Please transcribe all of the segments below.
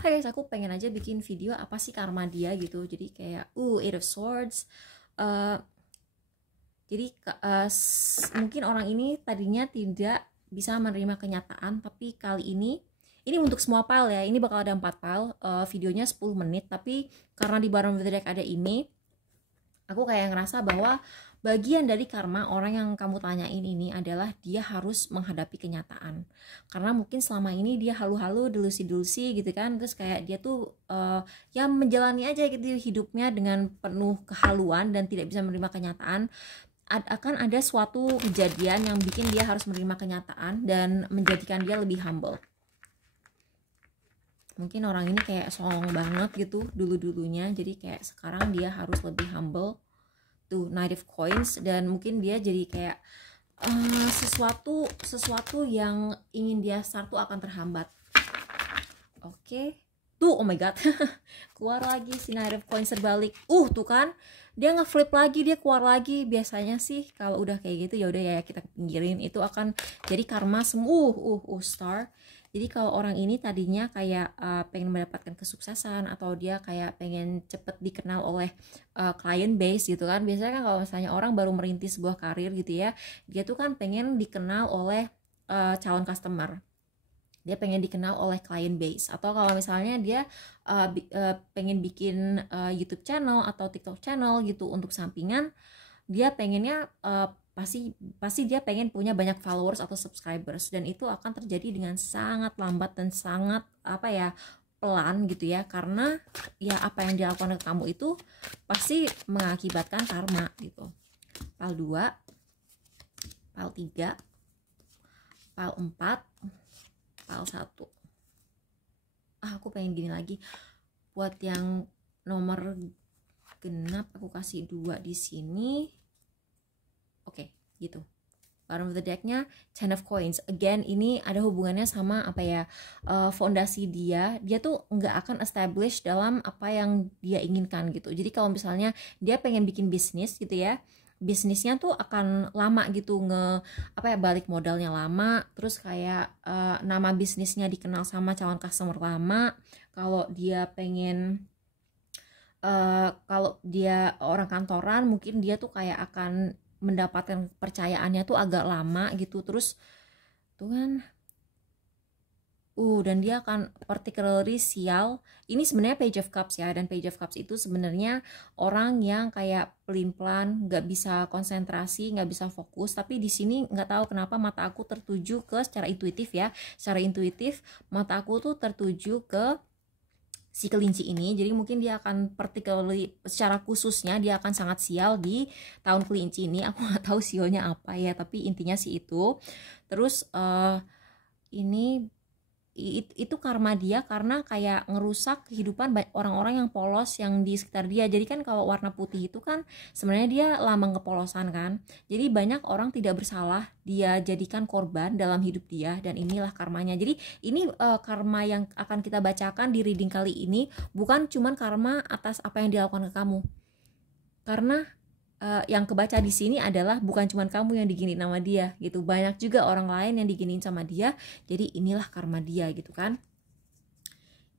Hai guys, aku pengen aja bikin video apa sih karma dia gitu. Jadi kayak Eight of Swords. Eh, jadi mungkin orang ini tadinya tidak bisa menerima kenyataan, tapi kali ini untuk semua file ya. Ini bakal ada 4 file. Videonya 10 menit, tapi karena di bottom of the deck ada ini, aku kayak ngerasa bahwa bagian dari karma orang yang kamu tanyain ini adalah dia harus menghadapi kenyataan. Karena mungkin selama ini dia halu-halu, delusi-delusi gitu kan, terus kayak dia tuh ya menjalani aja gitu hidupnya dengan penuh kehaluan dan tidak bisa menerima kenyataan. Akan ada suatu kejadian yang bikin dia harus menerima kenyataan dan menjadikan dia lebih humble. Mungkin orang ini kayak songong banget gitu dulu-dulunya, jadi kayak sekarang dia harus lebih humble. Tuh Knight of Coins, dan mungkin dia jadi kayak sesuatu yang ingin dia start tuh akan terhambat. Oke. Tuh, oh my god. Keluar lagi si Knight of Coins terbalik. Tuh kan. Dia ngeflip lagi, dia keluar lagi. Biasanya sih kalau udah kayak gitu ya udah ya kita pinggirin, itu akan jadi karma semua. Star. Jadi kalau orang ini tadinya kayak pengen mendapatkan kesuksesan, atau dia kayak pengen cepet dikenal oleh client base gitu kan. Biasanya kan kalau misalnya orang baru merintis sebuah karir gitu ya, dia tuh kan pengen dikenal oleh calon customer. Dia pengen dikenal oleh client base. Atau kalau misalnya dia pengen bikin YouTube channel atau TikTok channel gitu untuk sampingan, dia pengennya pasti dia pengen punya banyak followers atau subscribers, dan itu akan terjadi dengan sangat lambat dan sangat pelan gitu ya, karena ya apa yang dilakukan ke kamu itu pasti mengakibatkan karma gitu. Pal 2, pal 3, pal 4, pal 1. Aku pengen gini lagi. Buat yang nomor genap aku kasih 2 di sini. Oke, gitu. Bottom of the decknya Ten of Coins. Again, ini ada hubungannya sama fondasi dia. Dia tuh nggak akan establish dalam apa yang dia inginkan gitu. Jadi kalau misalnya dia pengen bikin bisnis gitu ya, bisnisnya tuh akan lama gitu, balik modalnya lama, terus kayak nama bisnisnya dikenal sama calon customer lama. Kalau dia pengen kalau dia orang kantoran, mungkin dia tuh kayak akan mendapatkan kepercayaannya tuh agak lama gitu. Terus tuh kan dan dia akan particularly sial. Ini sebenarnya Page of Cups ya, dan Page of Cups itu sebenarnya orang yang kayak pelin-pelan, nggak bisa konsentrasi, nggak bisa fokus. Tapi di sini nggak tahu kenapa mata aku tertuju ke secara intuitif ya, secara intuitif mata aku tuh tertuju ke si kelinci ini. Jadi mungkin dia akan particularly, secara khususnya dia akan sangat sial di tahun kelinci ini. Aku nggak tahu sionya apa ya, tapi intinya sih itu. Terus ini itu karma dia karena kayak ngerusak kehidupan orang-orang yang polos yang di sekitar dia. Jadi kan kalau warna putih itu kan sebenarnya dia lambang kepolosan kan. Jadi banyak orang tidak bersalah dia jadikan korban dalam hidup dia, dan inilah karmanya. Jadi ini karma yang akan kita bacakan di reading kali ini bukan cuman karma atas apa yang dilakukan ke kamu. Karena yang kebaca di sini adalah bukan cuma kamu yang diginiin sama dia gitu, banyak juga orang lain yang diginiin sama dia. Jadi inilah karma dia gitu kan.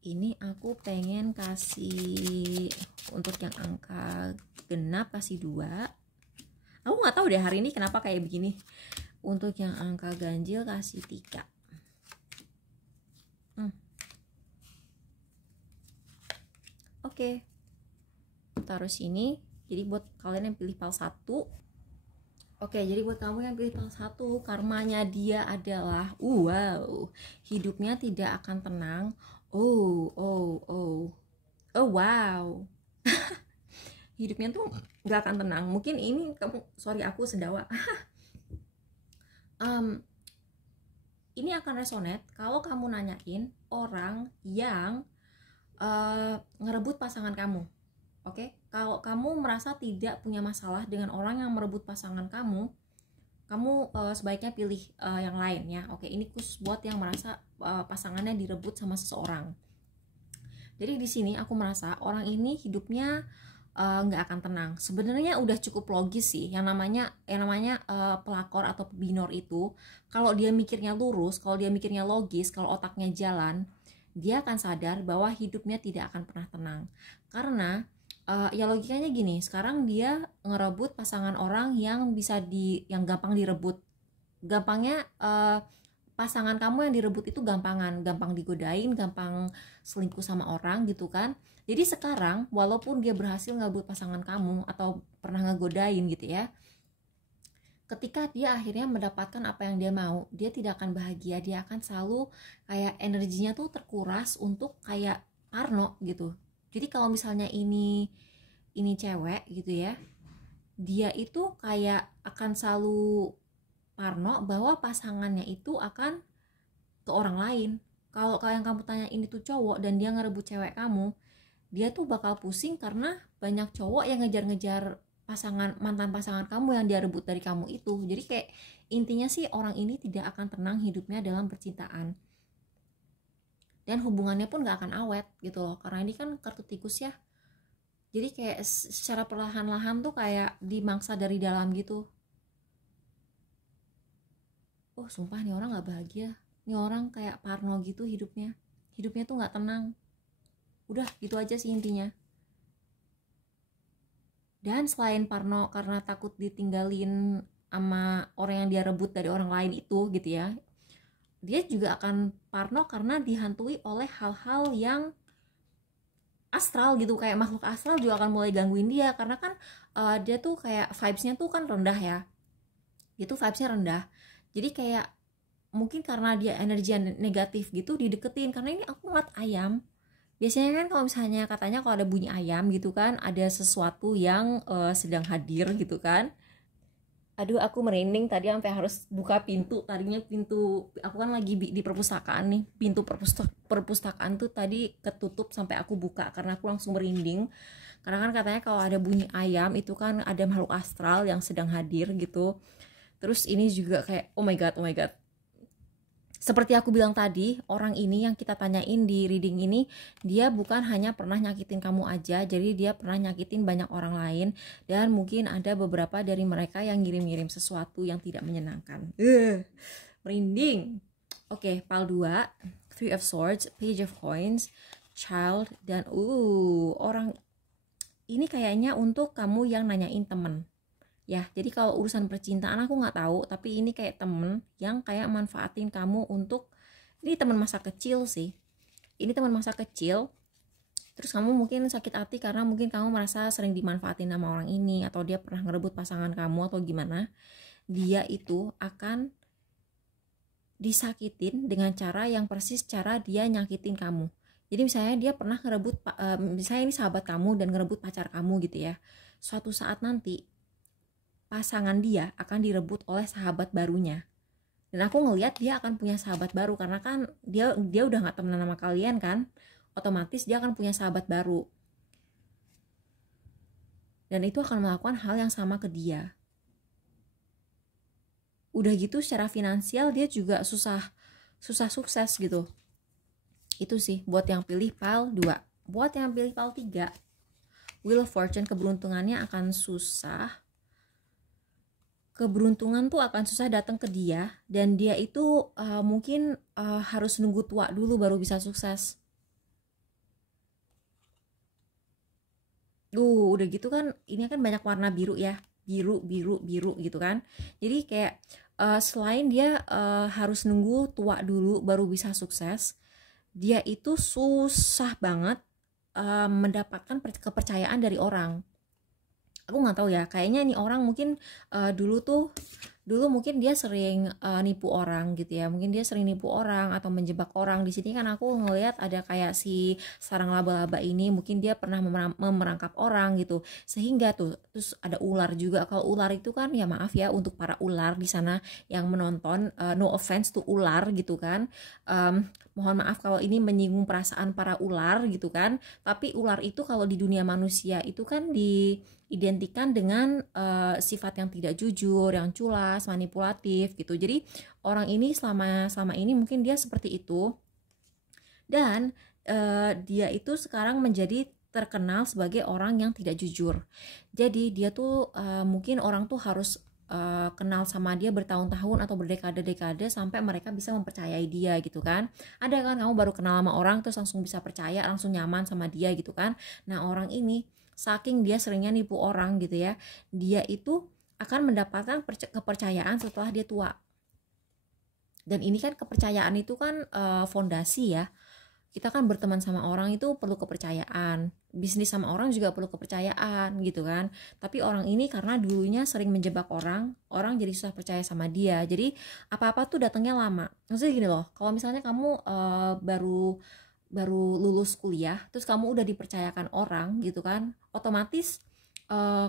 Ini aku pengen kasih untuk yang angka genap kasih 2. Aku nggak tahu deh hari ini kenapa kayak begini. Untuk yang angka ganjil kasih 3. Oke. Taruh sini. Jadi buat kalian yang pilih pal 1, jadi buat kamu yang pilih pal 1, karmanya dia adalah hidupnya tidak akan tenang. Wow. Hidupnya tuh gak akan tenang. Mungkin ini kamu, aku sendawa. Ini akan resonate kalau kamu nanyain orang yang ngerebut pasangan kamu. Oke, kalau kamu merasa tidak punya masalah dengan orang yang merebut pasangan kamu sebaiknya pilih yang lain ya. Oke, ini khusus buat yang merasa pasangannya direbut sama seseorang. Jadi di sini aku merasa orang ini hidupnya nggak akan tenang. Sebenarnya udah cukup logis sih. Yang namanya pelakor atau pebinor itu, kalau dia mikirnya lurus, kalau dia mikirnya logis, kalau otaknya jalan, dia akan sadar bahwa hidupnya tidak akan pernah tenang. Karena ya logikanya gini, sekarang dia ngerebut pasangan orang yang yang gampang direbut. Gampangnya pasangan kamu yang direbut itu gampang digodain, gampang selingkuh sama orang gitu kan. Jadi sekarang walaupun dia berhasil ngerebut pasangan kamu atau pernah ngegodain gitu ya, ketika dia akhirnya mendapatkan apa yang dia mau, dia tidak akan bahagia. Dia akan selalu kayak energinya tuh terkuras untuk kayak parno gitu. Jadi kalau misalnya ini cewek gitu ya, dia itu kayak akan selalu parno bahwa pasangannya itu akan ke orang lain. Kalau yang kamu tanya ini tuh cowok dan dia ngerebut cewek kamu, dia tuh bakal pusing karena banyak cowok yang ngejar-ngejar mantan pasangan kamu yang dia rebut dari kamu itu. Jadi kayak intinya sih orang ini tidak akan tenang hidupnya dalam percintaan, dan hubungannya pun gak akan awet gitu loh, karena ini kan kartu tikus ya. Jadi kayak secara perlahan-lahan tuh kayak dimangsa dari dalam gitu. Oh sumpah nih orang gak bahagia, nih orang kayak parno gitu hidupnya tuh gak tenang. Udah gitu aja sih intinya. Dan selain parno karena takut ditinggalin sama orang yang dia rebut dari orang lain itu gitu ya, dia juga akan parno karena dihantui oleh hal-hal yang astral gitu. Kayak makhluk astral juga akan mulai gangguin dia, karena kan dia tuh kayak vibes-nya tuh kan rendah ya gitu, vibes-nya rendah. Jadi kayak mungkin karena dia energi negatif gitu dideketin. Karena ini aku ngeliat ayam, biasanya kan kalau misalnya katanya kalau ada bunyi ayam gitu kan ada sesuatu yang sedang hadir gitu kan. Aduh aku merinding tadi sampai harus buka pintu. Tadinya pintu, aku kan lagi di perpustakaan nih, pintu perpustakaan tuh tadi ketutup sampai aku buka karena aku langsung merinding. Karena kan katanya kalau ada bunyi ayam itu kan ada makhluk astral yang sedang hadir gitu. Terus ini juga kayak oh my god. Seperti aku bilang tadi, orang ini yang kita tanyain di reading ini, dia bukan hanya pernah nyakitin kamu aja, jadi dia pernah nyakitin banyak orang lain, dan mungkin ada beberapa dari mereka yang ngirim-ngirim sesuatu yang tidak menyenangkan. Merinding. Oke, pile 2, Three of Swords, Page of Coins, Child, dan orang ini kayaknya untuk kamu yang nanyain temen. Ya, jadi kalau urusan percintaan aku nggak tahu, tapi ini kayak temen yang kayak manfaatin kamu untuk, ini teman masa kecil sih. Ini teman masa kecil. Terus kamu mungkin sakit hati karena mungkin kamu merasa sering dimanfaatin sama orang ini, atau dia pernah ngerebut pasangan kamu atau gimana. Dia itu akan disakitin dengan cara yang persis cara dia nyakitin kamu. Jadi misalnya dia pernah ngerebut, misalnya ini sahabat kamu dan ngerebut pacar kamu gitu ya. Suatu saat nanti pasangan dia akan direbut oleh sahabat barunya. Dan aku ngelihat dia akan punya sahabat baru karena kan dia udah gak temenan sama kalian kan, otomatis dia akan punya sahabat baru. Dan itu akan melakukan hal yang sama ke dia. Udah gitu secara finansial dia juga susah sukses gitu. Itu sih buat yang pilih pile 2. Buat yang pilih pile 3, Wheel of Fortune, keberuntungannya akan susah. Keberuntungan tuh akan susah datang ke dia, dan dia itu mungkin harus nunggu tua dulu baru bisa sukses. Udah gitu kan ini kan banyak warna biru ya, biru gitu kan. Jadi kayak selain dia harus nunggu tua dulu baru bisa sukses, dia itu susah banget mendapatkan kepercayaan dari orang. Aku nggak tahu ya, kayaknya nih orang mungkin dulu mungkin dia sering nipu orang gitu ya, mungkin dia sering nipu orang atau menjebak orang. Di sini kan aku ngelihat ada kayak si sarang laba-laba ini, mungkin dia pernah memerangkap orang gitu, sehingga terus ada ular juga. Kalau ular itu kan ya maaf ya untuk para ular di sana yang menonton, no offense to ular gitu kan, mohon maaf kalau ini menyinggung perasaan para ular gitu kan, tapi ular itu kalau di dunia manusia itu kan diidentikan dengan sifat yang tidak jujur, yang culas, manipulatif gitu. Jadi orang ini selama ini mungkin dia seperti itu, dan dia itu sekarang menjadi terkenal sebagai orang yang tidak jujur. Jadi dia tuh mungkin orang tuh harus kenal sama dia bertahun-tahun atau berdekade-dekade sampai mereka bisa mempercayai dia gitu kan. Ada kan kamu baru kenal sama orang terus langsung bisa percaya, langsung nyaman sama dia gitu kan. Nah orang ini saking dia seringnya nipu orang gitu ya, dia itu akan mendapatkan kepercayaan setelah dia tua. Dan ini kan kepercayaan itu kan fondasi ya. Kita kan berteman sama orang itu perlu kepercayaan, bisnis sama orang juga perlu kepercayaan gitu kan. Tapi orang ini karena dulunya sering menjebak orang jadi susah percaya sama dia. Jadi apa-apa tuh datangnya lama. Maksudnya gini loh, kalau misalnya kamu baru lulus kuliah, terus kamu udah dipercayakan orang gitu kan, otomatis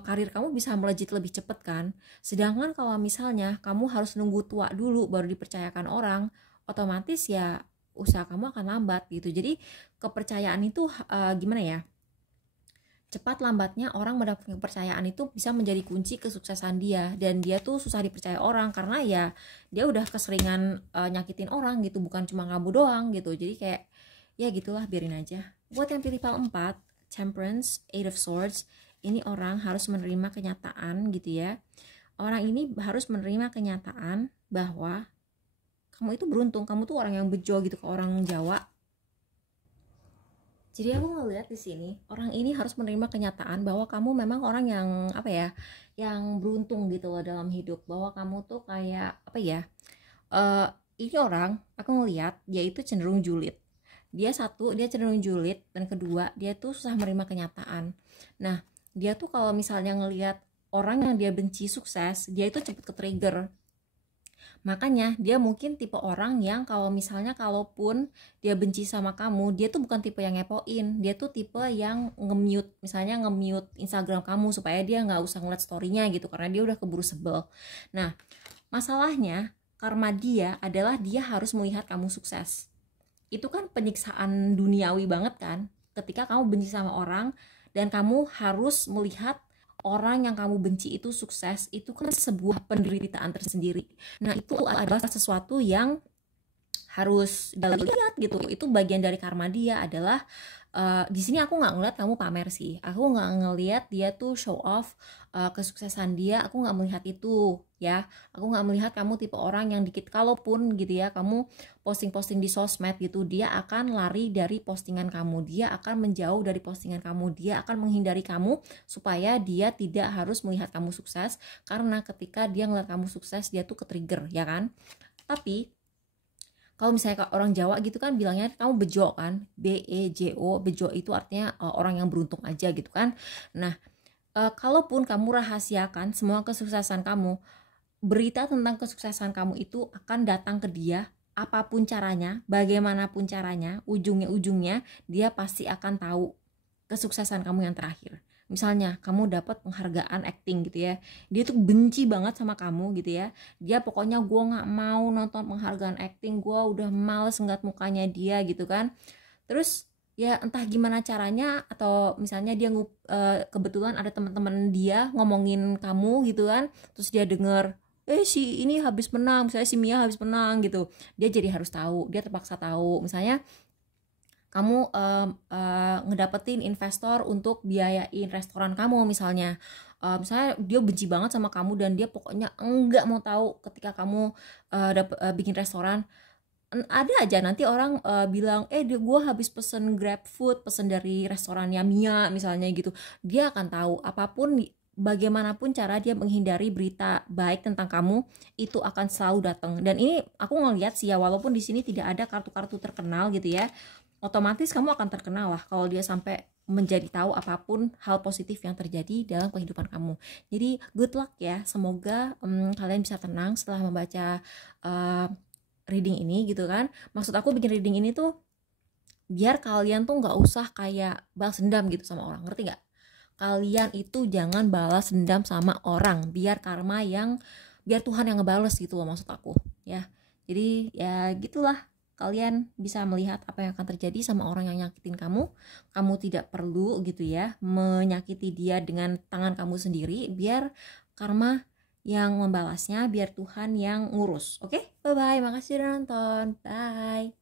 karir kamu bisa melejit lebih cepet kan. Sedangkan kalau misalnya kamu harus nunggu tua dulu baru dipercayakan orang, otomatis ya usaha kamu akan lambat gitu. Jadi kepercayaan itu gimana ya, cepat lambatnya orang mendapatkan kepercayaan itu bisa menjadi kunci kesuksesan dia. Dan dia tuh susah dipercaya orang karena ya dia udah keseringan nyakitin orang gitu, bukan cuma kamu doang gitu. Jadi kayak ya gitulah, biarin aja. Buat yang pilih pile 4, Temperance, Eight of Swords, ini orang harus menerima kenyataan gitu ya. Orang ini harus menerima kenyataan bahwa kamu itu beruntung, kamu tuh orang yang bejo gitu ke orang Jawa. Jadi aku ngeliat di sini orang ini harus menerima kenyataan bahwa kamu memang orang yang apa ya, yang beruntung gitu loh dalam hidup, bahwa kamu tuh kayak apa ya, ini orang aku ngeliat dia itu cenderung julid. Dia cenderung julid, dan kedua dia tuh susah menerima kenyataan. Nah dia tuh kalau misalnya ngelihat orang yang dia benci sukses, dia itu cepet ke trigger. Makanya dia mungkin tipe orang yang kalau misalnya kalaupun dia benci sama kamu, dia tuh bukan tipe yang ngepoin, dia tuh tipe yang nge-mute, misalnya nge-mute Instagram kamu supaya dia nggak usah ngeliat story-nya gitu, karena dia udah keburu sebel. Nah masalahnya karma dia adalah dia harus melihat kamu sukses. Itu kan penyiksaan duniawi banget kan, ketika kamu benci sama orang dan kamu harus melihat orang yang kamu benci itu sukses. Itu kan sebuah penderitaan tersendiri. Nah itu adalah sesuatu yang harus dilihat gitu. Itu bagian dari karma dia adalah di sini aku nggak ngeliat kamu pamer sih, aku nggak ngeliat dia tuh show off kesuksesan dia, aku nggak melihat itu ya. Aku nggak melihat kamu tipe orang yang dikit kalaupun gitu ya kamu posting-posting di sosmed gitu, dia akan lari dari postingan kamu, dia akan menjauh dari postingan kamu, dia akan menghindari kamu supaya dia tidak harus melihat kamu sukses, karena ketika dia ngeliat kamu sukses dia tuh ke-trigger ya kan. Tapi kalau misalnya orang Jawa gitu kan bilangnya kamu bejo kan, B-E-J-O, bejo itu artinya orang yang beruntung aja gitu kan. Nah kalaupun kamu rahasiakan semua kesuksesan kamu, berita tentang kesuksesan kamu itu akan datang ke dia apapun caranya, bagaimanapun caranya, ujungnya dia pasti akan tahu kesuksesan kamu yang terakhir. Misalnya kamu dapat penghargaan acting gitu ya, dia tuh benci banget sama kamu gitu ya, dia pokoknya gue nggak mau nonton penghargaan acting, gue udah males ngeliat mukanya dia gitu kan. Terus ya entah gimana caranya, atau misalnya dia kebetulan ada teman-teman dia ngomongin kamu gitu kan, terus dia denger si ini habis menang, misalnya si Mia habis menang gitu, dia jadi harus tahu, dia terpaksa tahu. Misalnya kamu ngedapetin investor untuk biayain restoran kamu misalnya, misalnya dia benci banget sama kamu dan dia pokoknya enggak mau tahu ketika kamu bikin restoran. Ada aja nanti orang bilang gue habis pesen Grab Food, pesen dari restorannya Mia misalnya gitu, dia akan tahu apapun bagaimanapun cara dia menghindari berita baik tentang kamu itu akan selalu datang. Dan ini aku ngeliat sih ya, walaupun di sini tidak ada kartu-kartu terkenal gitu ya, otomatis kamu akan terkenal lah kalau dia sampai menjadi tahu apapun hal positif yang terjadi dalam kehidupan kamu. Jadi good luck ya, semoga kalian bisa tenang setelah membaca reading ini gitu kan. Maksud aku bikin reading ini tuh biar kalian tuh nggak usah kayak balas dendam gitu sama orang, ngerti nggak? Kalian itu jangan balas dendam sama orang, biar Tuhan yang ngebales gitu loh maksud aku ya. Jadi ya gitulah, kalian bisa melihat apa yang akan terjadi sama orang yang nyakitin kamu. Kamu tidak perlu gitu ya menyakiti dia dengan tangan kamu sendiri, biar karma yang membalasnya, biar Tuhan yang ngurus. Oke, bye bye, makasih udah nonton, bye.